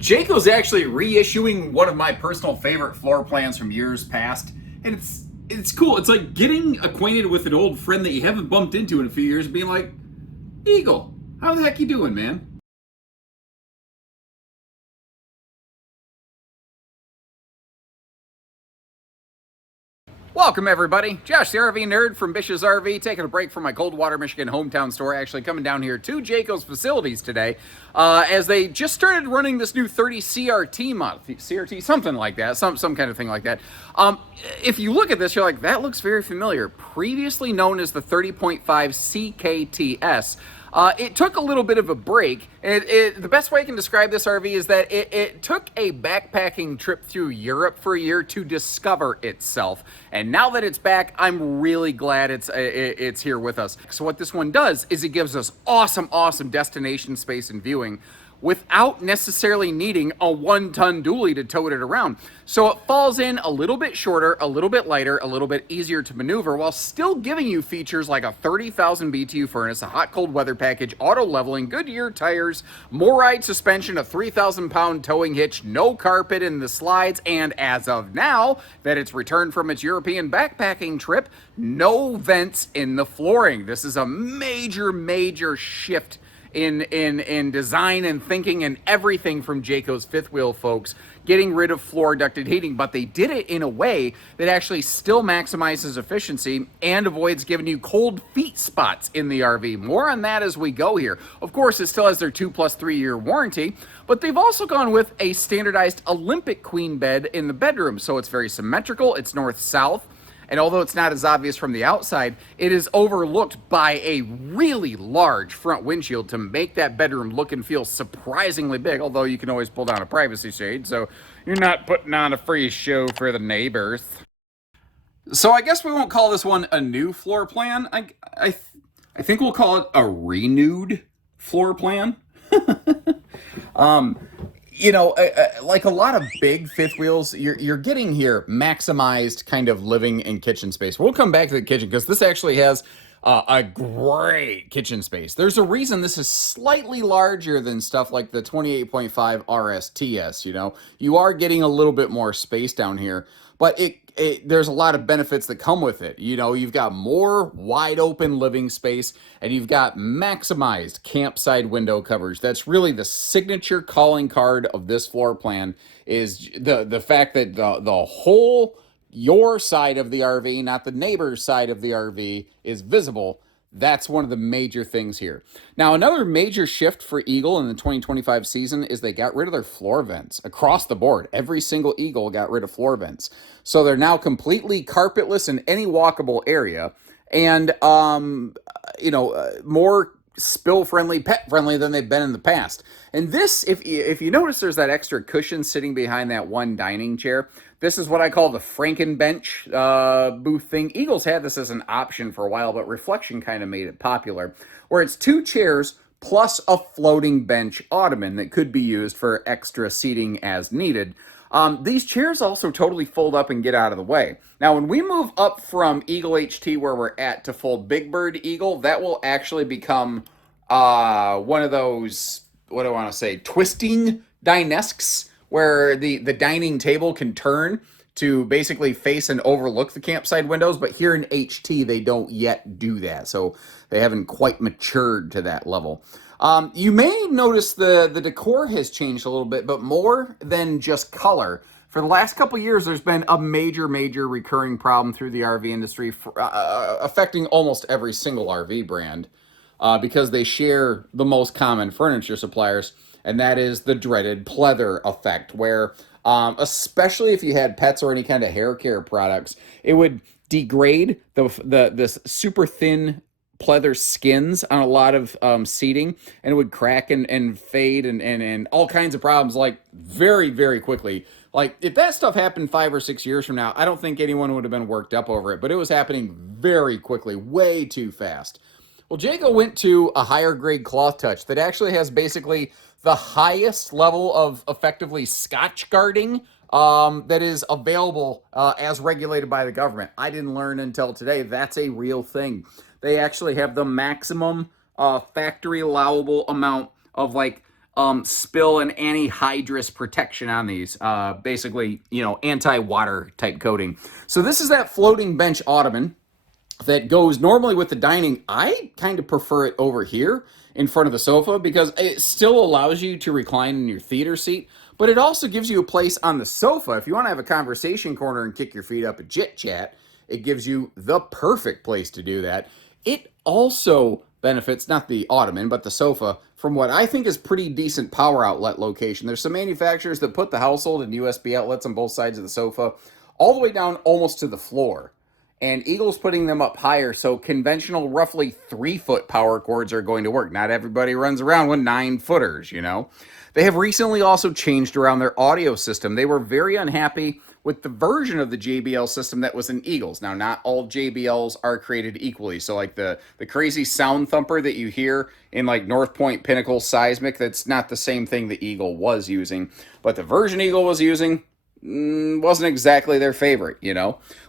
Jayco's actually reissuing one of my personal favorite floor plans from years past, and it's cool. It's like getting acquainted with an old friend that you haven't bumped into in a few years, and being like, "Eagle, how the heck you doing, man?" Welcome, everybody. Josh, the RV nerd from Bish's RV, taking a break from my Coldwater, Michigan hometown store. Actually, coming down here to Jayco's facilities today, as they just started running this new 30 CRT model, CRT, something like that, some kind of thing like that. If you look at this, you're like, that looks very familiar. Previously known as the 30.5 CKTS. It took a little bit of a break. The best way I can describe this RV is that it took a backpacking trip through Europe for a year to discover itself. And now that it's back, I'm really glad it's here with us. So what this one does is it gives us awesome destination space and viewing without necessarily needing a 1-ton dually to tote it around. So it falls in a little bit shorter, a little bit lighter, a little bit easier to maneuver, while still giving you features like a 30,000 BTU furnace, a hot cold weather package, auto leveling, Goodyear tires, MORryde suspension, a 3,000 pound towing hitch, no carpet in the slides, and as of now that it's returned from its European backpacking trip, no vents in the flooring. This is a major shift in design and thinking and everything from Jayco's fifth wheel folks, getting rid of floor ducted heating, but they did it in a way that actually still maximizes efficiency and avoids giving you cold feet spots in the RV. More on that as we go here. Of course, it still has their 2+3 year warranty, but they've also gone with a standardized Olympic queen bed in the bedroom, so it's very symmetrical, it's north-south. And although it's not as obvious from the outside, it is overlooked by a really large front windshield to make that bedroom look and feel surprisingly big, although you can always pull down a privacy shade, so you're not putting on a free show for the neighbors. So I guess we won't call this one a new floor plan. I think we'll call it a renewed floor plan. Like a lot of big fifth wheels, you're getting here maximized kind of living and kitchen space. We'll come back to the kitchen because this actually has a great kitchen space. There's a reason this is slightly larger than stuff like the 28.5 RSTS. You are getting a little bit more space down here, but there's a lot of benefits that come with it. You've got more wide open living space, and you've got maximized campsite window coverage. That's really the signature calling card of this floor plan, is the fact that the whole, your side of the RV, not the neighbor's side of the RV, is visible. That's one of the major things here. Now, another major shift for Eagle in the 2025 season is they got rid of their floor vents across the board. Every single Eagle got rid of floor vents. So they're now completely carpetless in any walkable area, and more spill friendly, pet friendly than they've been in the past. And this, if you notice, there's that extra cushion sitting behind that one dining chair. This is what I call the Frankenbench booth thing. Eagles had this as an option for a while, but Reflection kind of made it popular, where it's 2 chairs plus a floating bench ottoman that could be used for extra seating as needed. These chairs also totally fold up and get out of the way. Now, when we move up from Eagle HT where we're at to full Big Bird Eagle, that will actually become one of those, what do I want to say, twisting dinesques, where the dining table can turn to basically face and overlook the campsite windows. But here in HT, they don't yet do that. So they haven't quite matured to that level. You may notice the decor has changed a little bit, but more than just color. For the last couple of years, there's been a major recurring problem through the RV industry, affecting almost every single RV brand, because they share the most common furniture suppliers, and that is the dreaded pleather effect, where especially if you had pets or any kind of hair care products, it would degrade this super thin pleather skins on a lot of seating, and it would crack and fade and all kinds of problems, like very quickly. Like, if that stuff happened 5 or 6 years from now, I don't think anyone would have been worked up over it, but it was happening very quickly, way too fast. Well, Jayco went to a higher grade cloth touch that actually has basically the highest level of effectively Scotch guarding that is available as regulated by the government. I didn't learn until today that's a real thing. They actually have the maximum factory allowable amount of, like, spill and anhydrous protection on these. Basically, anti-water type coating. So this is that floating bench ottoman that goes normally with the dining. I kind of prefer it over here in front of the sofa because it still allows you to recline in your theater seat, but it also gives you a place on the sofa. If you want to have a conversation corner and kick your feet up and chit chat, it gives you the perfect place to do that. It also benefits, not the ottoman, but the sofa, from what I think is pretty decent power outlet location. There's some manufacturers that put the household and USB outlets on both sides of the sofa, all the way down almost to the floor. And Eagle's putting them up higher, so conventional roughly 3-foot power cords are going to work. Not everybody runs around with 9-footers. They have recently also changed around their audio system. They were very unhappy with the version of the JBL system that was in Eagles. Now, not all JBLs are created equally. So like the crazy sound thumper that you hear in like North Point Pinnacle Seismic, that's not the same thing the Eagle was using. But the version Eagle was using wasn't exactly their favorite.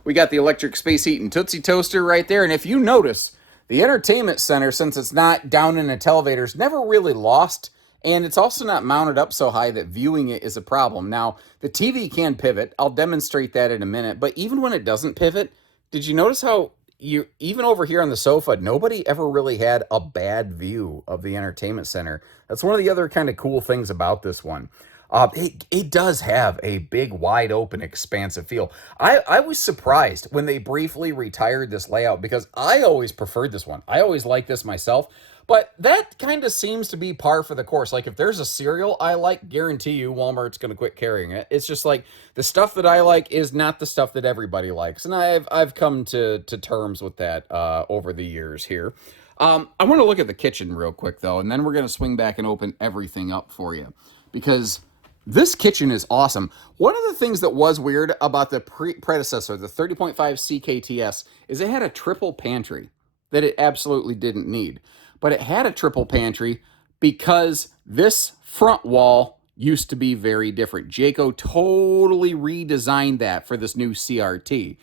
We got the electric space heat and Tootsie Toaster right there. And if you notice, the entertainment center, since it's not down in its elevators, never really lost. And it's also not mounted up so high that viewing it is a problem. Now, the TV can pivot. I'll demonstrate that in a minute. But even when it doesn't pivot, did you notice how even over here on the sofa, nobody ever really had a bad view of the entertainment center? That's one of the other kind of cool things about this one. It does have a big, wide open, expansive feel. I was surprised when they briefly retired this layout because I always preferred this one. I always liked this myself. But that kind of seems to be par for the course. Like if there's a cereal I like, guarantee you Walmart's going to quit carrying it. It's just like the stuff that I like is not the stuff that everybody likes. And I've come to terms with that over the years here. I want to look at the kitchen real quick though, and then we're going to swing back and open everything up for you because this kitchen is awesome. One of the things that was weird about the predecessor, the 30.5 CKTS, is it had a triple pantry that it absolutely didn't need. But it had a triple pantry because this front wall used to be very different. Jayco totally redesigned that for this new CRT.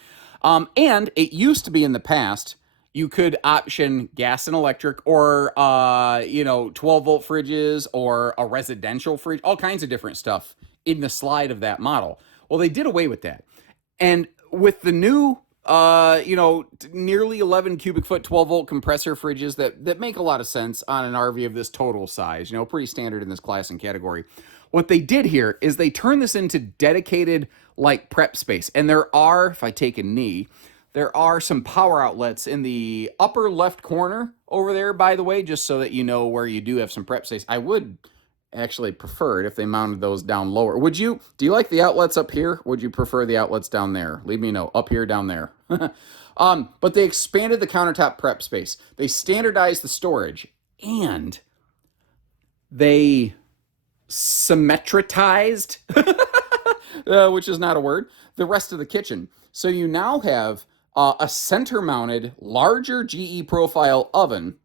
And it used to be in the past, you could option gas and electric or, 12-volt fridges or a residential fridge, all kinds of different stuff in the slide of that model. Well, they did away with that. And with the new nearly 11 cubic foot 12-volt compressor fridges that make a lot of sense on an RV of this total size, pretty standard in this class and category. What they did here is they turned this into dedicated like prep space. And there are, if I take a knee, there are some power outlets in the upper left corner over there, by the way, just so that you know where you do have some prep space. I would actually prefer it if they mounted those down lower. Do you like the outlets up here? Would you prefer the outlets down there? Leave me know. Up here, down there. But they expanded the countertop prep space. They standardized the storage. And they symmetrized, which is not a word, the rest of the kitchen. So you now have a center-mounted, larger GE profile oven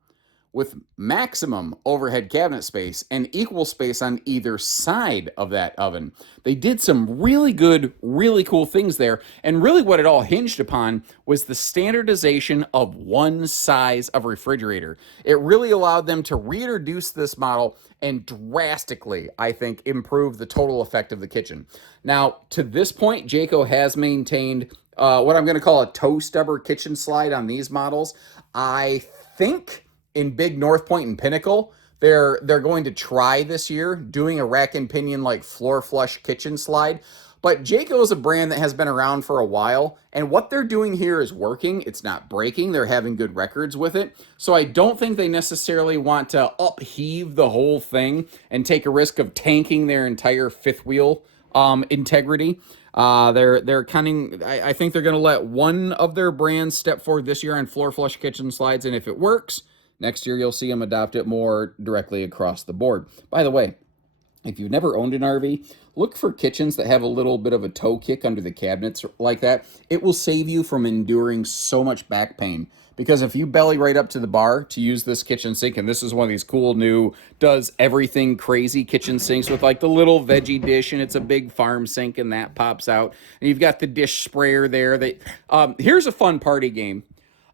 with maximum overhead cabinet space and equal space on either side of that oven. They did some really good, really cool things there, and really what it all hinged upon was the standardization of one size of refrigerator. It really allowed them to reintroduce this model and drastically, I think, improve the total effect of the kitchen. Now, to this point, Jayco has maintained what I'm going to call a toe stubber kitchen slide on these models. I think in Big North Point and Pinnacle, they're going to try this year doing a rack and pinion like floor flush kitchen slide. But Jayco is a brand that has been around for a while, and what they're doing here is working. It's not breaking. They're having good records with it. So I don't think they necessarily want to upheave the whole thing and take a risk of tanking their entire fifth wheel integrity. They're cunning. I think they're going to let one of their brands step forward this year on floor flush kitchen slides, and if it works, next year, you'll see them adopt it more directly across the board. By the way, if you've never owned an RV, look for kitchens that have a little bit of a toe kick under the cabinets like that. It will save you from enduring so much back pain. Because if you belly right up to the bar to use this kitchen sink, and this is one of these cool new does everything crazy kitchen sinks with like the little veggie dish, and it's a big farm sink, and that pops out. And you've got the dish sprayer there. Here's a fun party game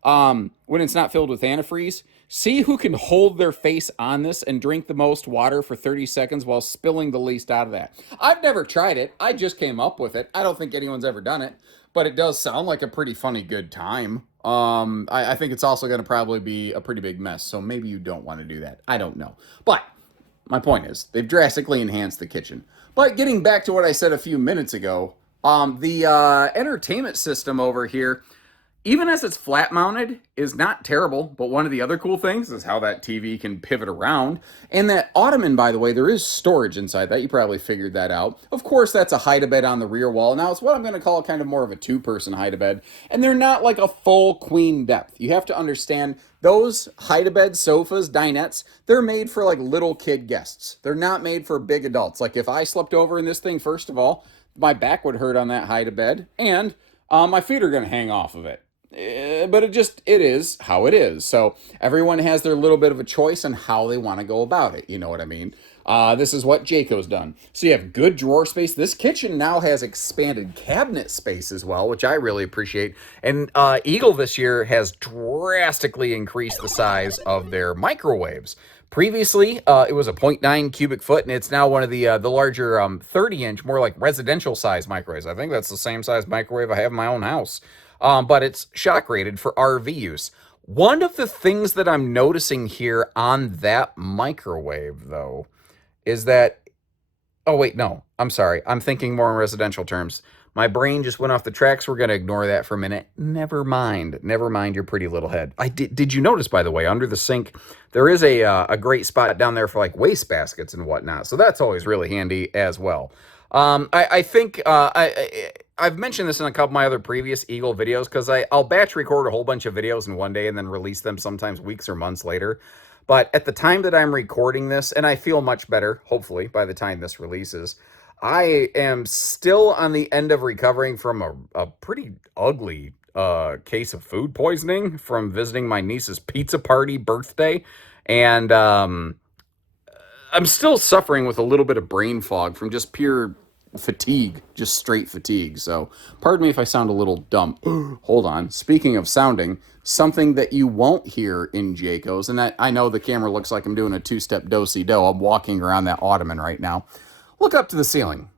when it's not filled with antifreeze. See who can hold their face on this and drink the most water for 30 seconds while spilling the least out of that. I've never tried it. I just came up with it. I don't think anyone's ever done it, but it does sound like a pretty funny, good time. I think it's also going to probably be a pretty big mess, so maybe you don't want to do that. I don't know. But my point is, they've drastically enhanced the kitchen. But getting back to what I said a few minutes ago, the entertainment system over here, even as it's flat mounted, is not terrible. But one of the other cool things is how that TV can pivot around. And that ottoman, by the way, there is storage inside that. You probably figured that out. Of course, that's a hide-a-bed on the rear wall. Now, it's what I'm going to call kind of more of a two-person hide-a-bed. And they're not like a full queen depth. You have to understand those hide-a-bed sofas, dinettes, they're made for like little kid guests. They're not made for big adults. Like if I slept over in this thing, first of all, my back would hurt on that hide-a-bed. And my feet are going to hang off of it. But it is how it is. So everyone has their little bit of a choice on how they want to go about it. You know what I mean? This is what Jayco's done. So you have good drawer space. This kitchen now has expanded cabinet space as well, which I really appreciate. And Eagle this year has drastically increased the size of their microwaves. Previously, it was a 0.9 cubic foot, and it's now one of the larger 30-inch, more like residential size microwaves. I think that's the same size microwave I have in my own house. But it's shock rated for RV use. One of the things that I'm noticing here on that microwave, though, is that, oh, wait, no, I'm sorry. I'm thinking more in residential terms. My brain just went off the tracks. We're going to ignore that for a minute. Never mind. Never mind your pretty little head. Did you notice, by the way, under the sink, there is a great spot down there for like waste baskets and whatnot. So that's always really handy as well. I think I've mentioned this in a couple of my other previous Eagle videos because I'll batch record a whole bunch of videos in one day and then release them sometimes weeks or months later. But at the time that I'm recording this, and I feel much better, hopefully, by the time this releases, I am still on the end of recovering from a pretty ugly case of food poisoning from visiting my niece's pizza party birthday. And I'm still suffering with a little bit of brain fog from just pure fatigue, just straight fatigue. So pardon me if I sound a little dumb. Hold on. Speaking of sounding, something that you won't hear in Jayco's, and I know the camera looks like I'm doing a two-step do-si-do. I'm walking around that ottoman right now. Look up to the ceiling.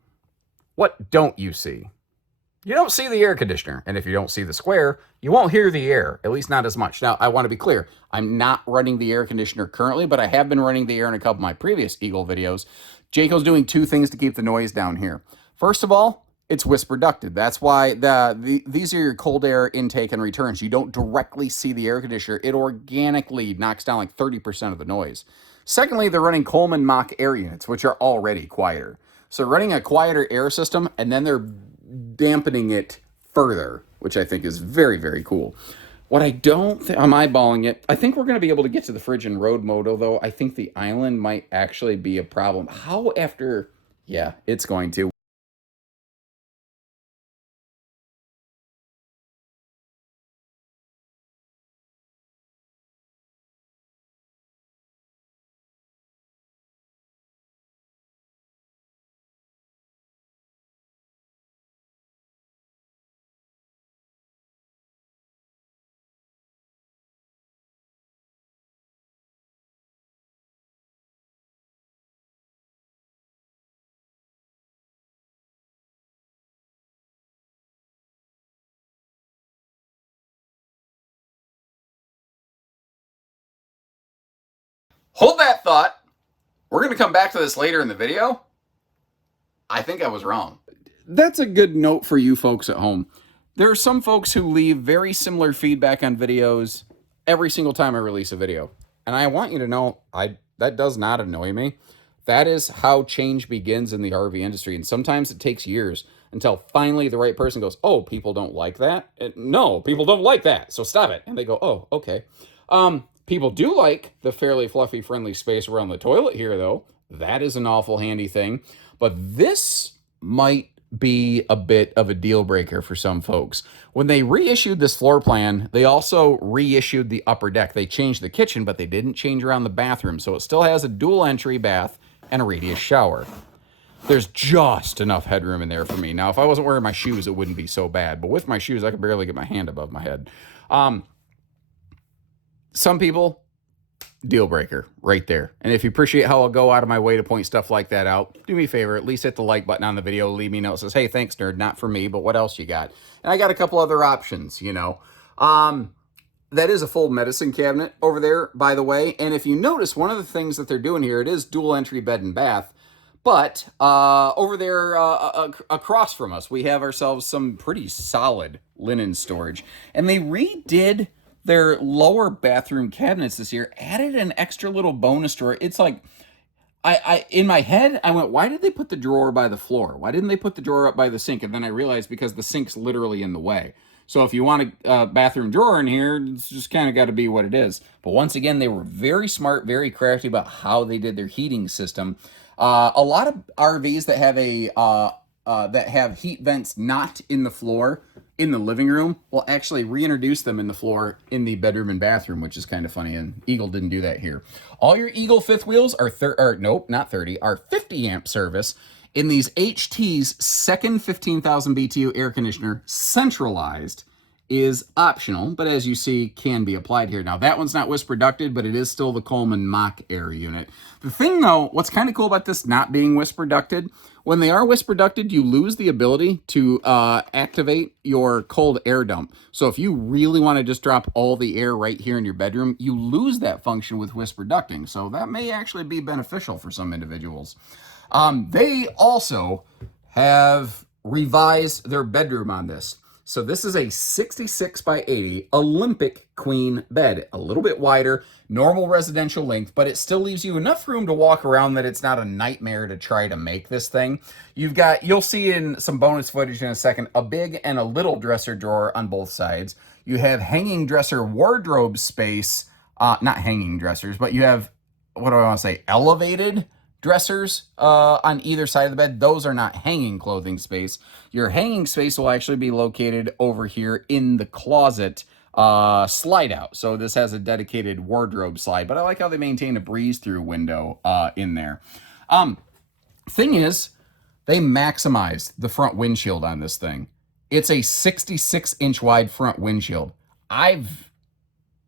What don't you see? You don't see the air conditioner. And if you don't see the square, you won't hear the air, at least not as much. Now, I want to be clear. I'm not running the air conditioner currently, but I have been running the air in a couple of my previous Eagle videos. Jayco's doing two things to keep the noise down here. First of all, it's whisper ducted. That's why these are your cold air intake and returns. You don't directly see the air conditioner. It organically knocks down like 30% of the noise. Secondly, they're running Coleman Mach air units, which are already quieter. So running a quieter air system, and then they're dampening it further, which I think is very, very cool. What I don't think, I'm eyeballing it. I think we're going to be able to get to the fridge in road mode, although I think the island might actually be a problem. How after, yeah, it's going to. Hold that thought. We're going to come back to this later in the video. I think I was wrong. That's a good note for you folks at home. There are some folks who leave very similar feedback on videos every single time I release a video. And I want you to know that does not annoy me. That is how change begins in the RV industry. And sometimes it takes years until finally the right person goes, oh, people don't like that? No, people don't like that. So stop it. And they go, oh, okay. People do like the fairly fluffy, friendly space around the toilet here, though. That is an awful handy thing. But this might be a bit of a deal breaker for some folks. When they reissued this floor plan, they also reissued the upper deck. They changed the kitchen, but they didn't change around the bathroom. So it still has a dual entry bath and a radius shower. There's just enough headroom in there for me. Now, if I wasn't wearing my shoes, it wouldn't be so bad. But with my shoes, I could barely get my hand above my head. Some people deal breaker right there. And if you appreciate how I'll go out of my way to point stuff like that out, do me a favor, at least hit the like button on the video, leave me a note that says, hey, thanks, nerd, not for me, but what else you got? And I got a couple other options, you know. That is a full medicine cabinet over there, by the way. And if you notice, one of the things that they're doing here, it is dual entry bed and bath. But over there across from us, we have ourselves some pretty solid linen storage. And they redid their lower bathroom cabinets this year, added an extra little bonus drawer. It's like, I in my head, I went, why did they put the drawer by the floor? Why didn't they put the drawer up by the sink? And then I realized because the sink's literally in the way. So if you want a bathroom drawer in here, it's just kind of got to be what it is. But once again, they were very smart, very crafty about how they did their heating system. A lot of RVs that have heat vents not in the floor in the living room will actually reintroduce them in the floor in the bedroom and bathroom, which is kind of funny. And Eagle didn't do that here. All your Eagle fifth wheels are not 30, are 50 amp service in these HT's second 15,000 BTU air conditioner. Centralized is optional, but as you see, can be applied here. Now, that one's not whisper ducted, but it is still the Coleman Mach air unit. The thing, though, what's kind of cool about this not being whisper ducted, when they are whisper ducted, you lose the ability to activate your cold air dump. So if you really want to just drop all the air right here in your bedroom, you lose that function with whisper ducting. So that may actually be beneficial for some individuals. They also have revised their bedroom on this. So this is a 66 by 80 Olympic queen bed, a little bit wider, normal residential length, but it still leaves you enough room to walk around that it's not a nightmare to try to make this thing. You'll see in some bonus footage in a second, a big and a little dresser drawer on both sides. You have hanging dresser wardrobe space, not hanging dressers, but you have, what do I want to say, elevated dressers on either side of the bed. Those are not hanging clothing space. Your hanging space will actually be located over here in the closet slide out. So this has a dedicated wardrobe slide, but I like how they maintain a breeze through window in there. Thing is, they maximized the front windshield on this thing. It's a 66-inch wide front windshield. I've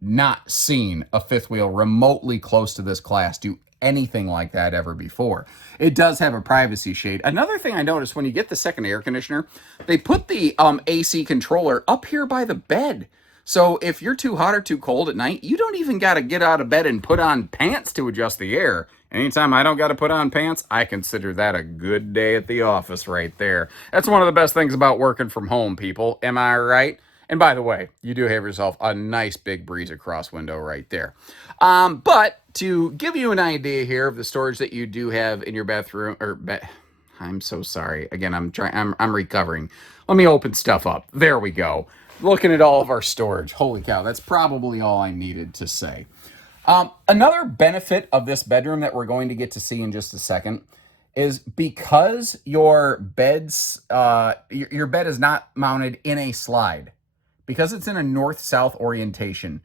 not seen a fifth wheel remotely close to this class do anything like that ever before. It does have a privacy shade. Another thing I noticed when you get the second air conditioner, they put the AC controller up here by the bed. So if you're too hot or too cold at night, you don't even got to get out of bed and put on pants to adjust the air. Anytime I don't got to put on pants, I consider that a good day at the office right there. That's one of the best things about working from home, people. Am I right? And by the way, you do have yourself a nice big breeze across window right there. But to give you an idea here of the storage that you do have in your bathroom, I'm so sorry. Again, I'm recovering. Let me open stuff up. There we go. Looking at all of our storage. Holy cow, that's probably all I needed to say. Another benefit of this bedroom that we're going to get to see in just a second is because your bed's your bed is not mounted in a slide. Because it's in a north-south orientation,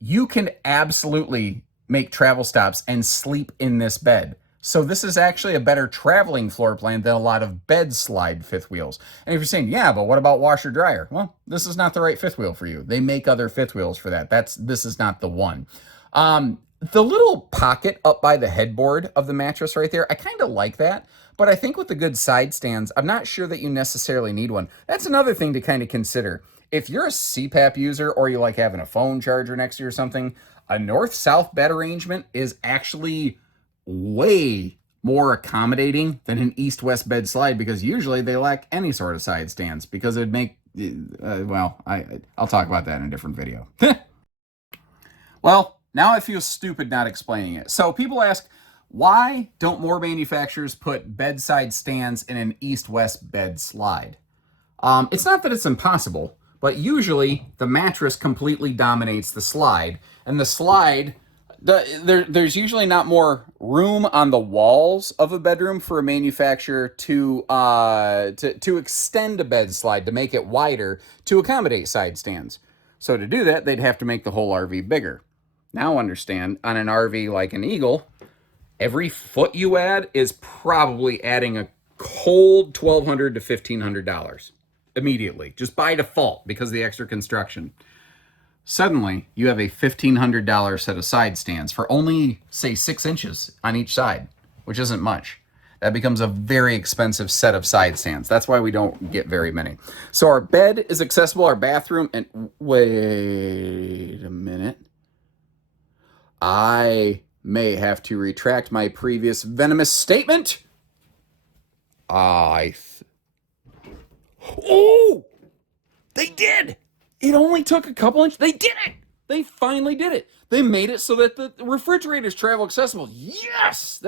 you can absolutely make travel stops and sleep in this bed. So this is actually a better traveling floor plan than a lot of bed slide fifth wheels. And if you're saying, yeah, but what about washer dryer? Well, this is not the right fifth wheel for you. They make other fifth wheels for that. This is not the one. The little pocket up by the headboard of the mattress right there, I kind of like that. But I think with the good side stands, I'm not sure that you necessarily need one. That's another thing to kind of consider. If you're a CPAP user or you like having a phone charger next to you or something, a north-south bed arrangement is actually way more accommodating than an east-west bed slide because usually they lack any sort of side stands because it'd make, I'll talk about that in a different video. Well, now I feel stupid not explaining it. So people ask, why don't more manufacturers put bedside stands in an east-west bed slide? It's not that it's impossible, but usually the mattress completely dominates the slide, and the slide, there's usually not more room on the walls of a bedroom for a manufacturer to extend a bed slide to make it wider to accommodate side stands. So to do that, they'd have to make the whole RV bigger. Now understand, on an RV like an Eagle, every foot you add is probably adding a cold $1,200 to $1,500 immediately, just by default because of the extra construction. Suddenly, you have a $1,500 set of side stands for only, say, 6 inches on each side, which isn't much. That becomes a very expensive set of side stands. That's why we don't get very many. So our bed is accessible, our bathroom, and wait a minute. I may have to retract my previous venomous statement. Oh! They did! It only took a couple inches. They did it! They finally did it. They made it so that the refrigerators travel accessible. Yes!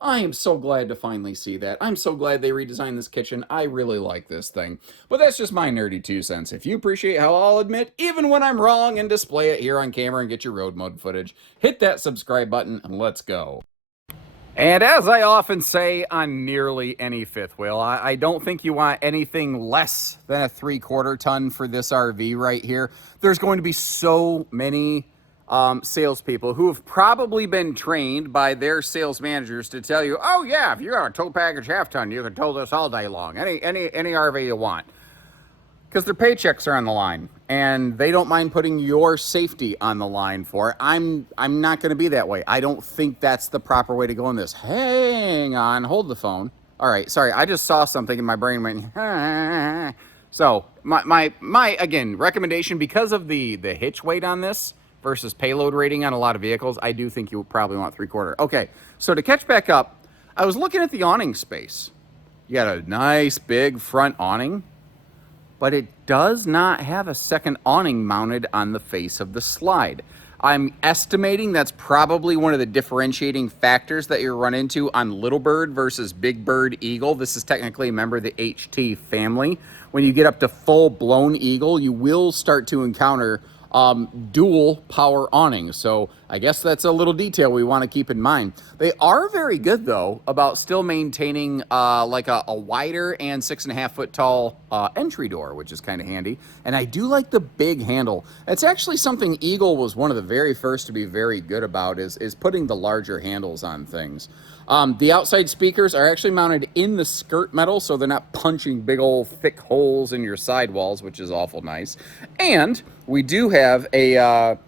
I am so glad to finally see that. I'm so glad they redesigned this kitchen. I really like this thing. But that's just my nerdy 2 cents. If you appreciate how I'll admit, even when I'm wrong, and display it here on camera and get your road mode footage, hit that subscribe button and let's go. And as I often say on nearly any fifth wheel, I don't think you want anything less than a 3/4 ton for this RV right here. There's going to be so many salespeople who have probably been trained by their sales managers to tell you, oh yeah, if you got a tow package half ton, you can tow this all day long, any RV you want. Because their paychecks are on the line, and they don't mind putting your safety on the line for it. I'm not going to be that way. I don't think that's the proper way to go in this. Hang on, hold the phone. All right, sorry, I just saw something in my brain went. So my again recommendation, because of the hitch weight on this versus payload rating on a lot of vehicles, I do think you probably want 3/4. Okay, so to catch back up, I was looking at the awning space. You got a nice big front awning, but it does not have a second awning mounted on the face of the slide. I'm estimating that's probably one of the differentiating factors that you run into on Little Bird versus Big Bird Eagle. This is technically a member of the HT family. When you get up to full-blown Eagle, you will start to encounter dual power awnings. So I guess that's a little detail we want to keep in mind. They are very good though about still maintaining like a wider and 6.5 foot tall entry door, which is kind of handy. And I do like the big handle. It's actually something Eagle was one of the very first to be very good about, is putting the larger handles on things. The outside speakers are actually mounted in the skirt metal, so they're not punching big old thick holes in your sidewalls, which is awful nice. And we do have a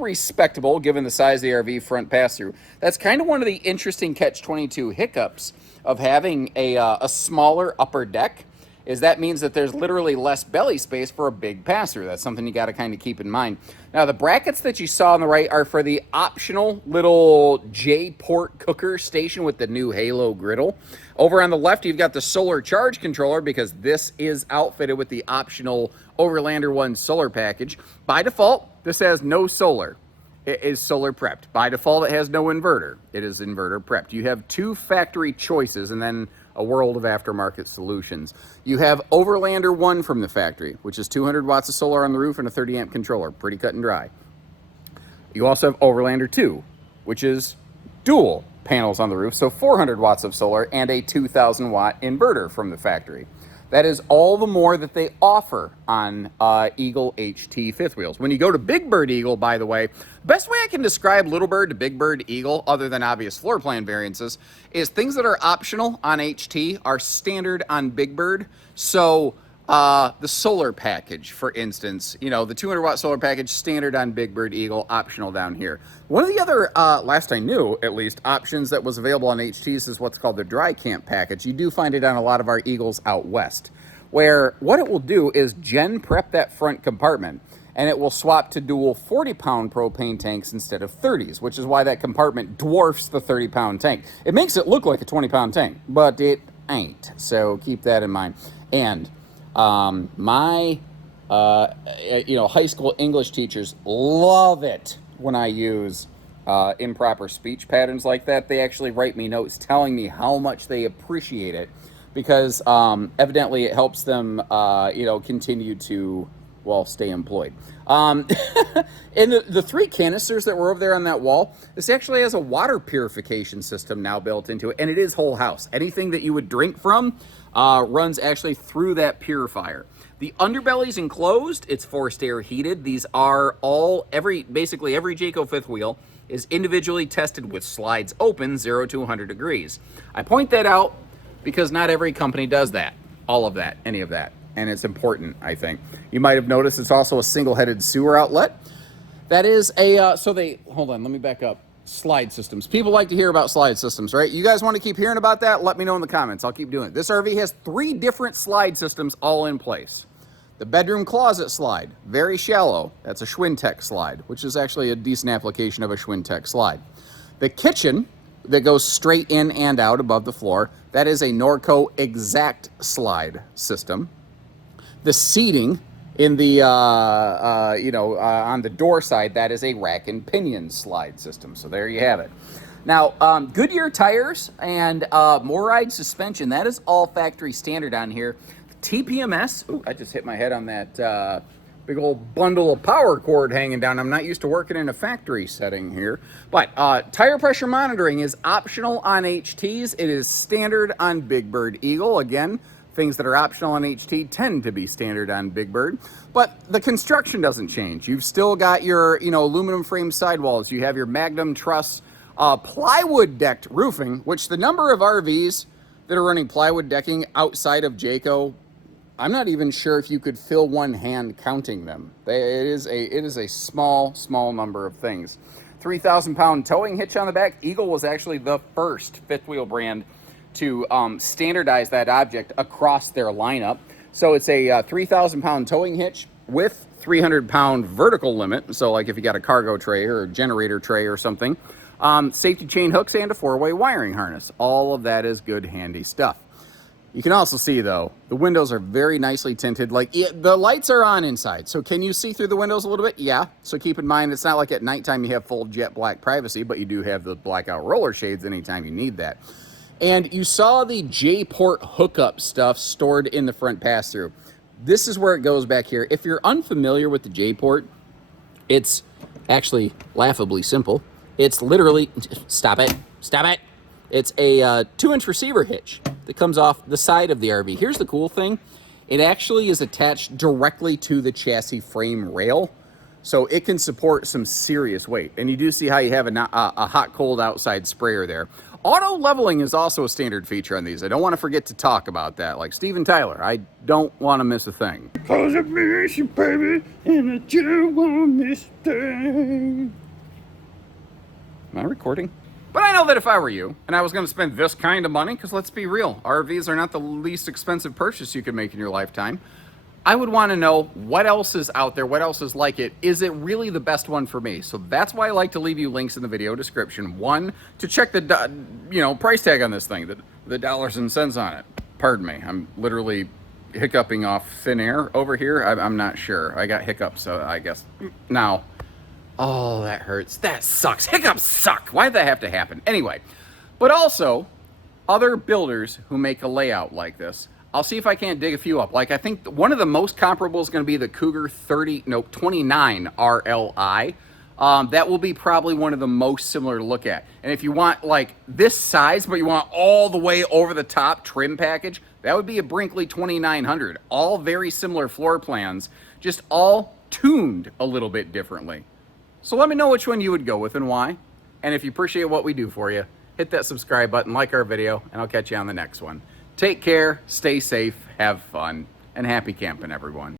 respectable, given the size of the RV, front pass-through. That's kind of one of the interesting catch-22 hiccups of having a smaller upper deck, is that means that there's literally less belly space for a big pass-through. That's something you got to kind of keep in mind. Now, the brackets that you saw on the right are for the optional little J-port cooker station with the new Halo griddle. Over on the left, you've got the solar charge controller, because this is outfitted with the optional Overlander 1 solar package. By default, this has no solar. It is solar prepped. By default, it has no inverter. It is inverter prepped. You have 2 factory choices and then a world of aftermarket solutions. You have Overlander 1 from the factory, which is 200 watts of solar on the roof and a 30 amp controller. Pretty cut and dry. You also have Overlander 2, which is dual panels on the roof, so 400 watts of solar and a 2,000 watt inverter from the factory. That is all the more that they offer on Eagle HT fifth wheels. When you go to Big Bird Eagle, by the way, best way I can describe Little Bird to Big Bird Eagle, other than obvious floor plan variances, is things that are optional on HT are standard on Big Bird. So the solar package, for instance, you know, the 200 watt solar package, standard on Big Bird Eagle, optional down here. One of the other, last I knew at least, options that was available on HTs is what's called the dry camp package. You do find it on a lot of our Eagles out west, where what it will do is gen prep that front compartment, and it will swap to dual 40-pound propane tanks instead of 30s, which is why that compartment dwarfs the 30-pound tank. It makes it look like a 20-pound tank, but it ain't, so keep that in mind. And my high school English teachers love it when I use improper speech patterns like that. They actually write me notes telling me how much they appreciate it, because evidently it helps them continue to, well, stay employed. And the 3 canisters that were over there on that wall, this actually has a water purification system now built into it, and it is whole house. Anything that you would drink from runs actually through that purifier. The underbelly's enclosed. It's forced air heated. These are basically every Jayco fifth wheel is individually tested with slides open 0 to 100 degrees. I point that out because not every company does that, all of that, any of that. and it's important, I think. You might have noticed it's also a single-headed sewer outlet. That is a, hold on, let me back up. Slide systems. People like to hear about slide systems, right? You guys want to keep hearing about that? Let me know in the comments. I'll keep doing it. This RV has 3 different slide systems all in place. The bedroom closet slide, very shallow. That's a Schwintek slide, which is actually a decent application of a Schwintek slide. The kitchen that goes straight in and out above the floor, that is a Norco Exact slide system. The seating in the, on the door side, that is a rack and pinion slide system. So there you have it. Now, Goodyear tires and Moride suspension, that is all factory standard on here. TPMS, ooh, I just hit my head on that big old bundle of power cord hanging down. I'm not used to working in a factory setting here. But tire pressure monitoring is optional on HTs. It is standard on Big Bird Eagle. Again, things that are optional on HT tend to be standard on Big Bird. But the construction doesn't change. You've still got your aluminum frame sidewalls. You have your Magnum truss plywood decked roofing, which the number of RVs that are running plywood decking outside of Jayco, I'm not even sure if you could fill one hand counting them. It is a small number of things. 3,000-pound towing hitch on the back. Eagle was actually the first fifth wheel brand to standardize that object across their lineup. So it's a 3,000-pound towing hitch with 300-pound vertical limit. So like if you got a cargo tray or a generator tray or something. Safety chain hooks and a 4-way wiring harness. All of that is good, handy stuff. You can also see, though, the windows are very nicely tinted. Like, the lights are on inside, so can you see through the windows a little bit? Yeah. So keep in mind, it's not like at nighttime you have full jet black privacy, but you do have the blackout roller shades anytime you need that. And you saw the J-port hookup stuff stored in the front pass-through. This is where it goes back here. If you're unfamiliar with the J-port, it's actually laughably simple. It's literally, stop it. It's a 2-inch receiver hitch that comes off the side of the RV. Here's the cool thing. It actually is attached directly to the chassis frame rail, so it can support some serious weight. And you do see how you have a hot-cold outside sprayer there. Auto leveling is also a standard feature on these. I don't want to forget to talk about that. Like Steven Tyler, I don't want to miss a thing. Cause I miss you, baby, and I just won't miss a thing. Am I recording? But I know that if I were you, and I was going to spend this kind of money, because let's be real, RVs are not the least expensive purchase you could make in your lifetime, I would want to know what else is out there, what else is like it. Is it really the best one for me? So that's why I like to leave you links in the video description. One, to check the price tag on this thing, the dollars and cents on it. Pardon me, I'm literally hiccuping off thin air over here. I'm not sure. I got hiccups, so I guess. Now, oh, that hurts. That sucks. Hiccups suck. Why did that have to happen? Anyway, but also other builders who make a layout like this. I'll see if I can't dig a few up. Like, I think one of the most comparable is going to be the Cougar 29 RLI. That will be probably one of the most similar to look at. And if you want like this size, but you want all the way over the top trim package, that would be a Brinkley 2900. All very similar floor plans, just all tuned a little bit differently. So let me know which one you would go with and why. And if you appreciate what we do for you, hit that subscribe button, like our video, and I'll catch you on the next one. Take care, stay safe, have fun, and happy camping, everyone.